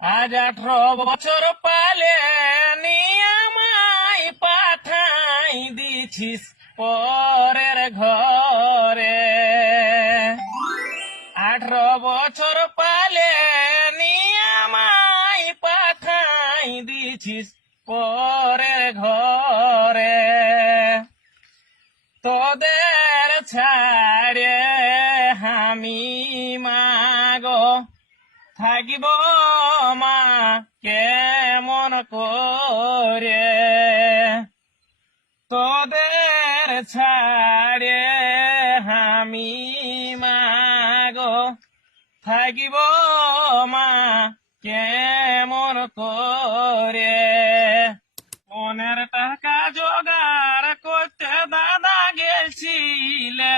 আজ 18 বছর পালে নিয়ামাই পাঠাই দিছিস পরের ঘরে। 18 বছর পালে নিয়ামাই পাঠাই দিছিস পরের ঘরে। তোদের ছাড়ে আমি মাগো থাকিব মা কেমন করে। তোদের ছাড়ে আমি মাগো থাকিব মা কেমন করে। মনের টাকা জোগাড় করতে দাদা গেছিলে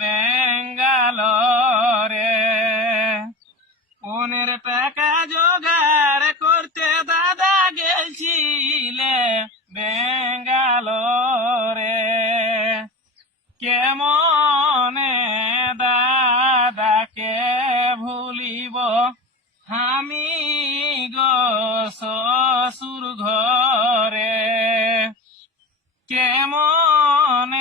বেঙ্গালোরে। মনের টাকা জোগাড় করতে দাদা গেছিলে বেঙ্গালোরে। কেমনে দাদাকে ভুলিব আমি গো শ্বশুর ঘরে। কেমনে